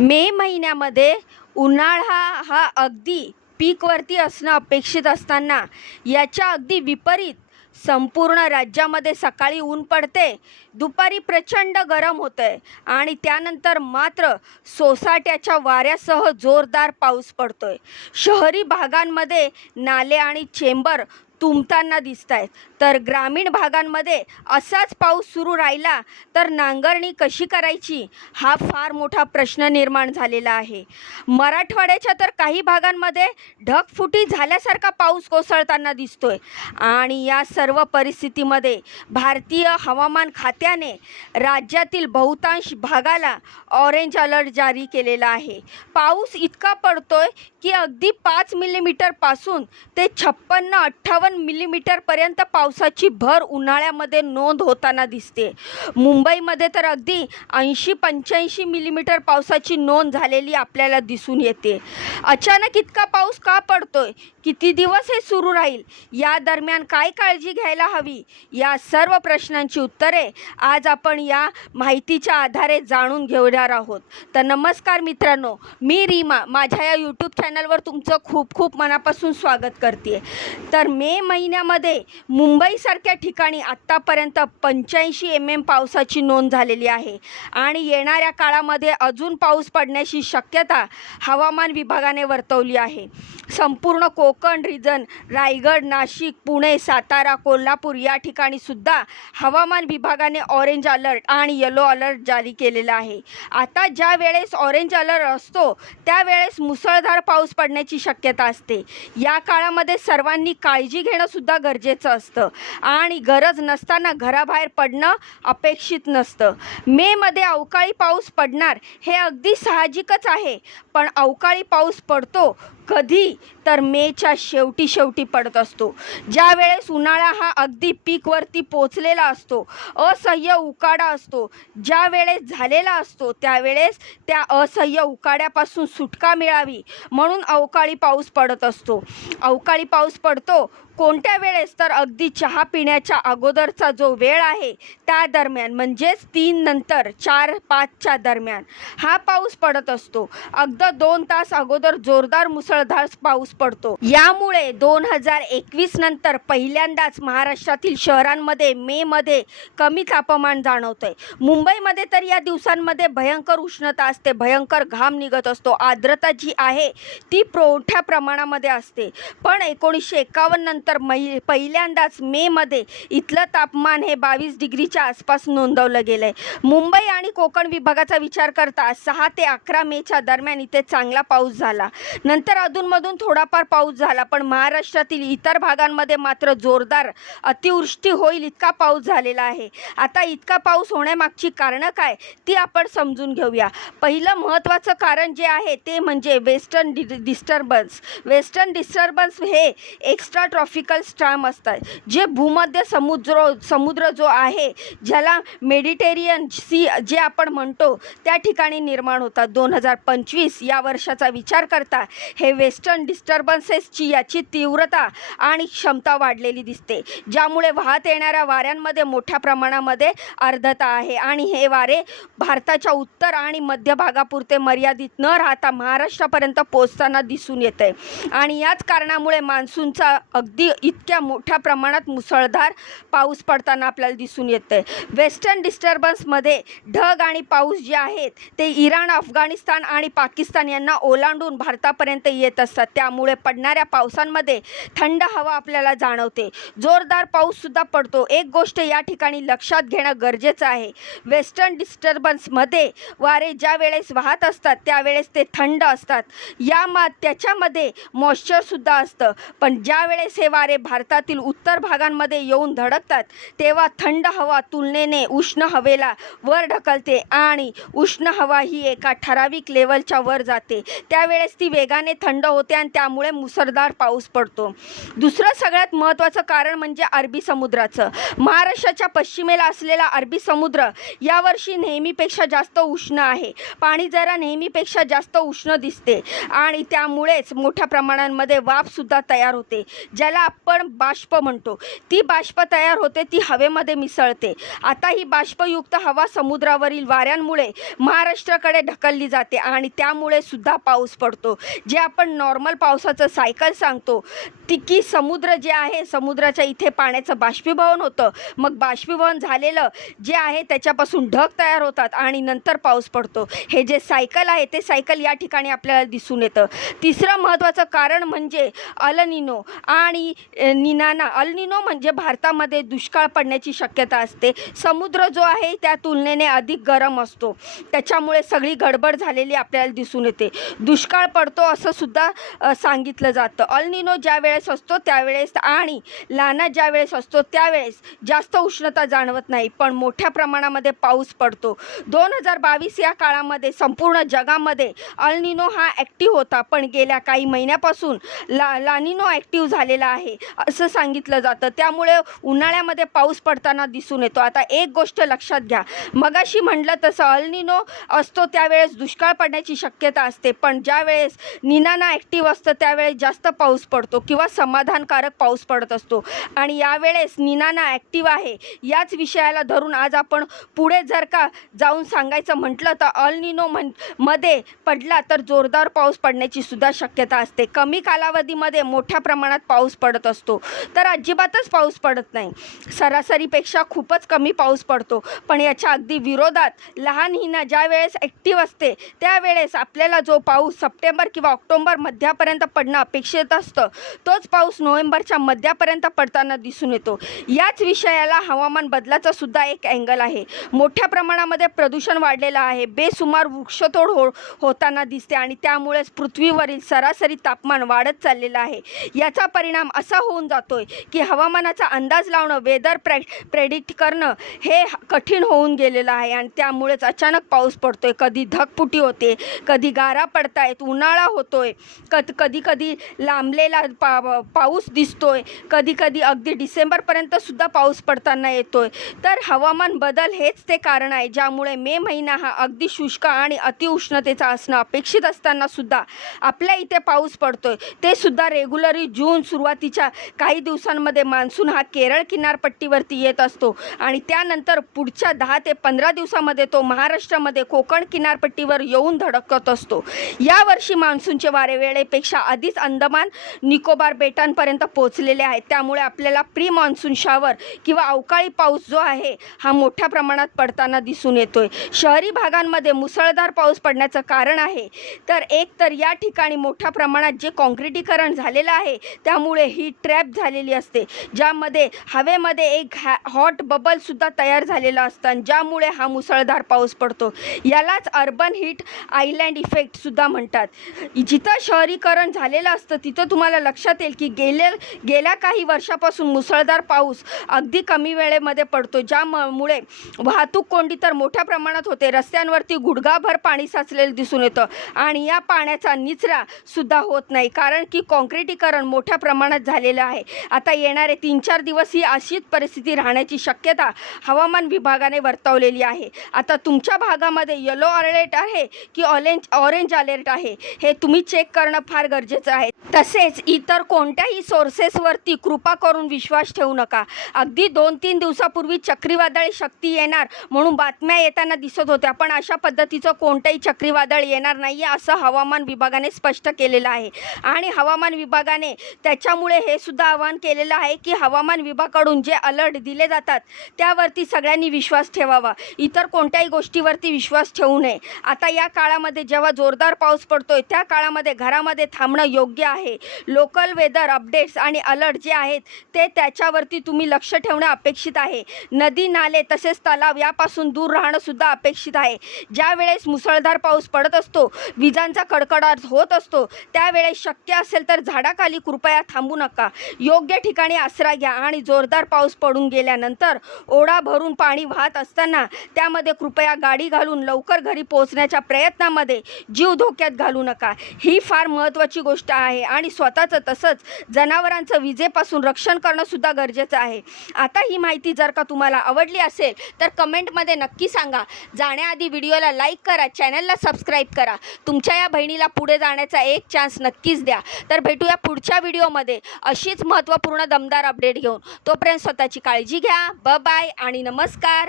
मे महिन्यामध्ये उन्हाळा हा अगदी पीकवरती असणं अपेक्षित असताना याच्या अगदी विपरीत संपूर्ण राज्यामध्ये सकाळी ऊन पडते दुपारी प्रचंड गरम होतं आहे आणि त्यानंतर मात्र सोसाट्याच्या वाऱ्यासह जोरदार पाऊस पडतो आहे शहरी भागांमध्ये नाले आणि चेंबर तुंबताना दिसत आहेत तर ग्रामीण भागांमध्ये असाच पाऊस सुरू राहिला तर नांगरणी कशी करायची? हा फार मोठा प्रश्न निर्माण झालेला आहे. मराठवाड्याच्या तर काही भागांमध्ये ढगफुटी झाल्यासारखा पाऊस कोसळताना दिसतोय. आणि या सर्व परिस्थितीमध्ये भारतीय हवामान खात्याने राज्यातील बहुतांश भागाला ऑरेंज अलर्ट जारी केलेला आहे. पाऊस इतका पडतोय की अगदी पाच मिलीमीटरपासून ते छप्पन्न अठ्ठावन्न मिलीमीटरपर्यंत पावसाची भर उन्हाळ्यामध्ये नोंद होताना दिसते. मुंबईमध्ये तर अगदी ऐंशी पंच्याऐंशी मिलीमीटर पावसाची नोंद झालेली आपल्याला दिसून येते. अचानक इतका पाऊस का पडतोय? किती दिवस हे सुरू राहील? या दरम्यान काय काळजी घ्यायला हवी? या सर्व प्रश्नांची उत्तरे आज आपण या माहितीच्या आधारे जाणून घेणार आहोत. तर नमस्कार मित्रांनो मी रीमा. माझ्या या यूट्यूब चॅनलवर तुमचं खूप खूप मनापासून स्वागत करते तर मे महिन्यामध्ये मुंबईसारख्या ठिकाणी आत्तापर्यंत पंच्याऐंशी एम एम पावसाची नोंद झालेली आहे. आणि येणाऱ्या काळामध्ये अजून पाऊस पडण्याची शक्यता हवामान विभागाने वर्तवली आहे. संपूर्ण कोकण रिजन रायगड नाशिक पुणे सातारा कोल्हापूर या ठिकाणी सुद्धा हवामान विभागाने ऑरेंज अलर्ट आणि येलो अलर्ट जारी केलेला आहे. आता ज्या वेळेस ऑरेंज अलर्ट असतो त्यावेळेस मुसळधार पाऊस पडण्याची शक्यता असते. या काळामध्ये सर्वांनी काळजी घेणं सुद्धा गरजेचं असतं. आणि गरज नसताना घराबाहेर पडणं अपेक्षित नसतं. मेमध्ये अवकाळी पाऊस पडणार हे अगदी साहजिकच आहे. पण अवकाळी पाऊस पडतो कधी तर मेच्या शेवटी शेवटी पडत असतो. ज्या वेळेस उन्हाळा हा अगदी पीकवरती पोचलेला असतो असह्य उकाडा असतो ज्या वेळेस झालेला असतो त्यावेळेस त्या असह्य उकाड्यापासून सुटका मिळावी म्हणून अवकाळी पाऊस पडत असतो. अवकाळी पाऊस पडतो कोणत्या वेळेस तर अगदी चहा पिण्याच्या अगोदरचा जो वेळ आहे त्या दरम्यान म्हणजेच तीन नंतर चार पाचच्या दरम्यान हा पाऊस पडत असतो. अगदी दोन तास अगोदर जोरदार मुसळ मुसळधार पाऊस पडतो. यामुळे दोन हजार एकवीस नंतर पहिल्यांदाच महाराष्ट्रातील शहरांमध्ये मे मध्ये कमी तापमान जाणवतंय. मुंबईमध्ये तर या दिवसांमध्ये भयंकर उष्णता असते भयंकर घाम निघत असतो आर्द्रता जी आहे ती मोठ्या प्रमाणामध्ये असते. पण एकोणीसशे एकावन्न नंतर मै पहिल्यांदाच मेमध्ये इथलं तापमान हे बावीस डिग्रीच्या आसपास नोंदवलं गेलं आहे मुंबई आणि कोकण विभागाचा विचार करता सहा ते अकरा मेच्या दरम्यान इथे चांगला पाऊस झाला. नंतर अधूनमधून थोडाफार पाऊस झाला पण महाराष्ट्रातील इतर भागांमध्ये मात्र जोरदार अतिवृष्टी होईल इतका पाऊस झालेला आहे. आता इतका पाऊस होण्यामागची कारणं काय ती आपण समजून घेऊया. पहिलं महत्त्वाचं कारण जे आहे ते म्हणजे western dis disturbance. Western disturbance हे एक्स्ट्रा ट्रॉफिकल स्ट्रॅम असतात जे भूमध्य समुद्र समुद्र जो आहे ज्याला मेडिटेरियन सी जे आपण म्हणतो त्या ठिकाणी निर्माण होतात. दोन हजार पंचवीस या वर्षाचा विचार करता हे वेस्टर्न डिस्टर्बन्सेसची याची तीव्रता आणि क्षमता वाढलेली दिसते. ज्यामुळे वाहत येणाऱ्या वाऱ्यांमध्ये मोठ्या प्रमाणामध्ये अर्धता आहे. आणि हे वारे भारताच्या उत्तर आणि मध्य भागापुरते मर्यादित न राहता महाराष्ट्रापर्यंत पोचताना दिसून येते. आणि याच कारणामुळे मान्सूनचा अगदी इतक्या मोठ्या प्रमाणात मुसळधार पाऊस पडताना आपल्याला दिसून येते. वेस्टर्न डिस्टर्बन्समध्ये ढग आणि पाऊस जे आहेत ते इराण अफगाणिस्तान आणि पाकिस्तान यांना ओलांडून भारतापर्यंत येत असतात. त्यामुळे पडणाऱ्या पावसांमध्ये थंड हवा आपल्याला जाणवते. जोरदार पाऊससुद्धा पडतो. एक गोष्ट या ठिकाणी लक्षात घेणं गरजेचं आहे. वेस्टर्न डिस्टर्बन्समध्ये वारे ज्या वेळेस वाहत असतात त्यावेळेस ते थंड असतात. या मा त्याच्यामध्ये मॉइश्चरसुद्धा असतं. पण ज्या वेळेस हे वारे भारतातील उत्तर भागांमध्ये येऊन धडकतात तेव्हा थंड हवा तुलनेने उष्ण हवेला वर ढकलते आणि उष्ण हवा ही एका ठराविक लेवलच्या वर जाते. त्यावेळेस ती वेगाने थंड थंड होते आणि त्यामुळे मुसळधार पाऊस पडतो. दुसरं सगळ्यात महत्त्वाचं कारण म्हणजे अरबी समुद्राचं. महाराष्ट्राच्या पश्चिमेला असलेला अरबी समुद्र यावर्षी नेहमीपेक्षा जास्त उष्ण आहे. पाणी जरा नेहमीपेक्षा जास्त उष्ण दिसते आणि त्यामुळेच मोठ्या प्रमाणांमध्ये वाफसुद्धा तयार होते ज्याला आपण बाष्प म्हणतो. ती बाष्प तयार होते ती हवेमध्ये मिसळते. आता ही बाष्पयुक्त हवा समुद्रावरील वाऱ्यांमुळे महाराष्ट्राकडे ढकलली जाते आणि त्यामुळे सुद्धा पाऊस पडतो. जे आपण नॉर्मल पावसाचं सायकल सांगतो. ती की समुद्र जे आहे समुद्राच्या इथे पाण्याचं बाष्पीभवन होतं. मग बाष्पीभवन झालेलं जे आहे त्याच्यापासून ढग तयार होतात आणि नंतर पाऊस पडतो. हे जे सायकल आहे ते सायकल या ठिकाणी आपल्याला दिसून येतं. तिसरं महत्त्वाचं कारण म्हणजे अलनिनो आणि निनाना. अलनिनो म्हणजे भारतामध्ये दुष्काळ पडण्याची शक्यता असते. समुद्र जो आहे त्या तुलनेने अधिक गरम असतो. त्याच्यामुळे सगळी गडबड झालेली आपल्याला दिसून येते. दुष्काळ पडतो असं सुद्धा सुद्धा सांगितलं जातं. अल्निनो ज्या वेळेस असतो त्यावेळेस आणि. लाना ज्या वेळेस असतो त्यावेळेस. जास्त उष्णता जाणवत नाही पण मोठ्या प्रमाणामध्ये पाऊस पडतो. दोन हजार बावीस या काळामध्ये संपूर्ण जगामध्ये अल्निनो हा ॲक्टिव्ह होता पण गेल्या काही महिन्यापासून ला लानिनो ॲक्टिव्ह झालेला आहे असं सांगितलं जातं. त्यामुळे उन्हाळ्यामध्ये पाऊस पडताना दिसून येतो. आता एक गोष्ट लक्षात घ्या. मगाशी म्हटलं तसं अल्निनो असतो त्यावेळेस दुष्काळ पडण्याची शक्यता असते पण ज्या वेळेस ना ॲक्टिव्ह असतं त्यावेळेस जास्त पाऊस पडतो किंवा समाधानकारक पाऊस पडत असतो. आणि यावेळेस निनाना ॲक्टिव्ह आहे. याच विषयाला धरून आज आपण पुढे जर का जाऊन सांगायचं म्हटलं तर अल्निनो म्हणमध्ये पडला तर जोरदार पाऊस पडण्याची सुद्धा शक्यता असते. कमी कालावधीमध्ये मोठ्या प्रमाणात पाऊस पडत असतो. तर अजिबातच पाऊस पडत नाही. सरासरीपेक्षा खूपच कमी पाऊस पडतो. पण याच्या अगदी विरोधात लहान हिना ज्या वेळेस ॲक्टिव्ह असते त्यावेळेस आपल्याला जो पाऊस सप्टेंबर किंवा ऑक्टोबर मध्यापर्यंत पडणं अपेक्षित असतं. तोच पाऊस नोव्हेंबरच्या मध्यापर्यंत पडताना दिसून येतो. याच विषयाला हवामान बदलाचा सुद्धा एक अँगल आहे. मोठ्या प्रमाणामध्ये प्रदूषण वाढलेलं आहे. बेसुमार वृक्षतोड हो होताना दिसते आणि त्यामुळेच पृथ्वीवरील सरासरी तापमान वाढत चाललेलं आहे. याचा परिणाम असा होऊन जातोय की हवामानाचा अंदाज लावणं वेदर प्रे प्रेडिक्ट करणं हे कठीण होऊन गेलेलं आहे आणि त्यामुळेच अचानक पाऊस पडतोय. कधी धगपुटी होते कधी गारा पडतायत उन्हाळा होतोय. कद कधी कधी लांबलेला पा पाऊस दिसतोय. कधी कधी अगदी डिसेंबरपर्यंत सुद्धा पाऊस पडताना येतोय. तर हवामान बदल हेच ते कारण आहे ज्यामुळे मे महिना हा अगदी शुष्क आणि अतिउष्णतेचा असणं अपेक्षित असताना सुद्धा आपल्या इथे पाऊस पडतोय. ते सुद्धा रेग्युलरी जून सुरुवातीच्या काही दिवसांमध्ये मान्सून हा केरळ किनारपट्टीवरती येत असतो. आणि त्यानंतर पुढच्या दहा ते पंधरा दिवसामध्ये तो महाराष्ट्रामध्ये कोकण किनारपट्टीवर येऊन धडकत असतो. यावर्षी मान्सूनचे वेळेपेक्षा आधीच अंदमान निकोबार बेटांपर्यंत पोहोचलेले आहेत. त्यामुळे आपल्याला प्री मान्सून शावर किंवा अवकाळी पाऊस जो आहे हा मोठ्या प्रमाणात पडताना दिसून येतोय. शहरी भागांमध्ये मुसळधार पाऊस पडण्याचं कारण आहे. तर एक तर या ठिकाणी मोठ्या प्रमाणात जे कॉन्क्रिटीकरण झालेलं आहे त्यामुळे ही ट्रॅप झालेली असते. ज्यामध्ये हवेमध्ये एक हॅ हॉट बबलसुद्धा तयार झालेला असतं आणि ज्यामुळे हा मुसळधार पाऊस पडतो. यालाच अर्बन हीट आयलँड इफेक्टसुद्धा म्हणतात. जिथं शहरीकरण झालेलं असतं. तिथं तुम्हाला लक्षात येईल की गेल्या गेल्या काही वर्षापासून मुसळधार पाऊस अगदी कमी वेळेमध्ये पडतो. ज्यामुळे वाहतूक कोंडी तर मोठ्या प्रमाणात होते. रस्त्यांवरती गुडघाभर पाणी साचलेलं दिसून येतं आणि या पाण्याचा निचरा सुद्धा होत नाही. कारण की कॉन्क्रिटीकरण मोठ्या प्रमाणात झालेलं आहे. आता येणारे तीन चार दिवस ही अशीच परिस्थिती राहण्याची शक्यता हवामान विभागाने वर्तवलेली आहे. आता तुमच्या भागामध्ये येलो अलर्ट आहे की ऑरेंज ऑरेंज अलर्ट आहे? हे तुम्ही चेक करणं फार गरजेचं आहे. तसेच इतर कोणत्याही सोर्सेसवरती कृपा करून विश्वास ठेवू नका. अगदी दोन तीन दिवसापूर्वी चक्रीवादळी शक्ती येणार म्हणून बातम्या येताना दिसत होत्या. पण अशा पद्धतीचं कोणतंही चक्रीवादळ येणार नाही आहे असं हवामान विभागाने स्पष्ट केलेलं आहे. आणि हवामान विभागाने त्याच्यामुळे हे सुद्धा आवाहन केलेलं आहे की हवामान विभागाकडून जे अलर्ट दिले जातात त्यावरती सगळ्यांनी विश्वास ठेवावा. इतर कोणत्याही गोष्टीवरती विश्वास ठेवू नये. आता या काळामध्ये जेव्हा जोरदार पाऊस पडतोय त्या काळामध्ये घरामध्ये थांबणं योग्य आहे. लोकल वेदर अपडेट्स आणि अलर्ट जे आहेत ते त्याच्यावरती तुम्ही लक्ष ठेवणं अपेक्षित आहे. नदी नाले तसेच तलाव यापासून दूर राहणं सुद्धा अपेक्षित आहे. ज्या वेळेस मुसळधार पाऊस पडत असतो विजांचा कडकडाट होत असतो त्यावेळेस शक्य असेल तर झाडाखाली कृपया थांबू नका. योग्य ठिकाणी आसरा घ्या आणि जोरदार पाऊस पडून गेल्यानंतर ओढा भरून पाणी वाहत असताना त्यामध्ये कृपया गाडी घालून लवकर घरी पोहोचण्याच्या प्रयत्नामध्ये जीव धोक्यात घालू नका. ही फार महत्त्वाची गोष्ट आहे आणि स्वतःचं तसंच जनावरांचं विजेपासून रक्षण करणंसुद्धा गरजेचं आहे. आता ही माहिती जर का तुम्हाला आवडली असेल तर कमेंटमध्ये नक्की सांगा. जाण्याआधी व्हिडिओला लाईक करा चॅनलला सबस्क्राईब करा. तुमच्या या बहिणीला पुढे जाण्याचा एक चान्स नक्कीच द्या. तर भेटूया पुढच्या व्हिडिओमध्ये. अशीच महत्त्वपूर्ण दमदार अपडेट घेऊन. तोपर्यंत स्वतःची काळजी घ्या. ब बाय आणि नमस्कार.